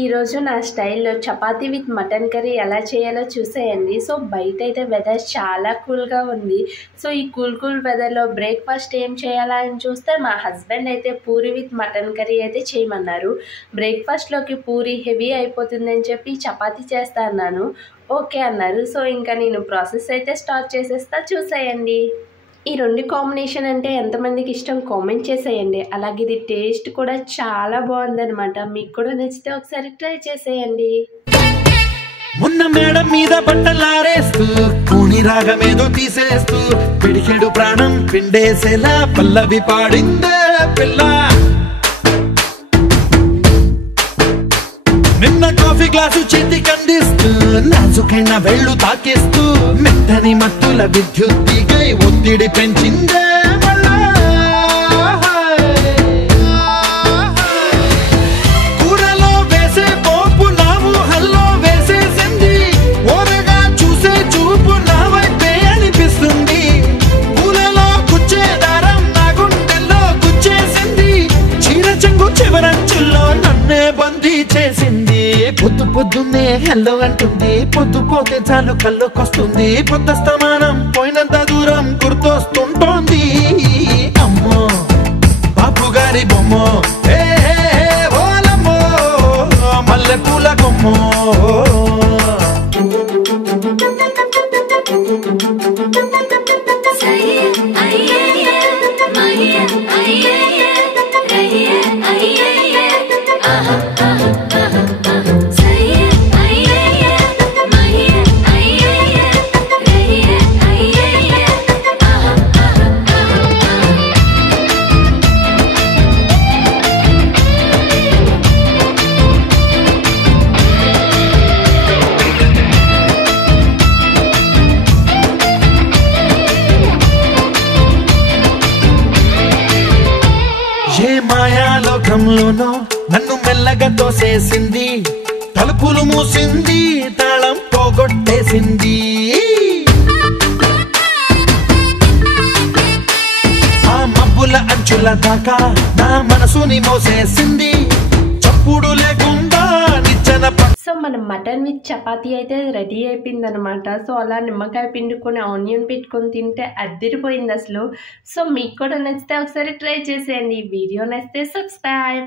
ఈ రోజు నా స్టైల్లో చపాతీ విత్ మటన్ కర్రీ ఎలా చేయాలో చూసేయండి. సో బయట అయితే వెదర్ చాలా కూల్గా ఉంది. సో ఈ కూల్ వెదర్లో బ్రేక్ఫాస్ట్ ఏం చేయాలా అని చూస్తే మా హస్బెండ్ అయితే పూరి విత్ మటన్ కర్రీ అయితే చేయమన్నారు. బ్రేక్ఫాస్ట్లోకి పూరి హెవీ అయిపోతుందని చెప్పి చపాతీ చేస్తా అన్నాను. ఓకే అన్నారు. సో ఇంకా నేను ప్రాసెస్ అయితే స్టార్ట్ చేసేస్తా, చూసేయండి. ఈ రెండు కాంబినేషన్ అంటే ఎంతమందికి ఇష్టం కామెంట్ చేసేయండి. అలాగే ఇది టేస్ట్ కూడా చాలా బాగుందనమాట. మీకు కూడా నచ్చితే ఒకసారి ట్రై చేసేయండి. మున్న మేడ మీద బట్టలారేస్తూ కూని రాగమేదో తీసేస్తూ పిడికెడు ప్రాణం పిండేసేలా పల్లవి పాడిందే పిల్ల. నిన్న కాఫీ గ్లాసు చేతి కందిస్తూ నాజుకైన వెళ్ళు తాకేస్తూ మెత్తని మత్తుల విద్యుత్తికై ఒత్తిడి పెంచిందే మళ్ళా. కూరలో వేసే పోపు నా ఊహల్లో వేసేసింది. ఓరగా చూసే చూపు నా వైపే అనిపిస్తుంది. పూలలో గుచ్చే దారం నా గుండెల్లో గుచ్చేసింది. చీర చెంగు చివరంచుల్లో నన్నే బందీ చేసింది. పొద్దున్నే హెల్లో అంటుంది, పొద్దు పోతే చాలు కళ్ళొకొస్తుంది. పొద్దస్తమానం పోయినంత దూరం గుర్తొస్తుంటోంది. అమ్మో బాపు గారి బొమ్మో ఓలమ్మో మల్లె పూల కొమ్మో. ఏ మాయాలోకంలోనో నన్ను మెల్లగా తోసేసింది. తలుపులు మూసింది, తాళం పోగొట్టేసింది. ఆ మబ్బుల అంచుల దాకా నా మనసుని మోసేసింది. చప్పుడు లేకుండా నిచ్చెన. సో మన మటన్ విత్ చపాతీ అయితే రెడీ అయిపోయింది అనమాట. సో అలా నిమ్మకాయ పిండుకొని ఆనియన్ పెట్టుకొని తింటే అదిరిపోయింది అసలు. సో మీకు కూడా నచ్చితే ఒకసారి ట్రై చేసేయండి. వీడియో నచ్చితే సబ్స్క్రైబ్.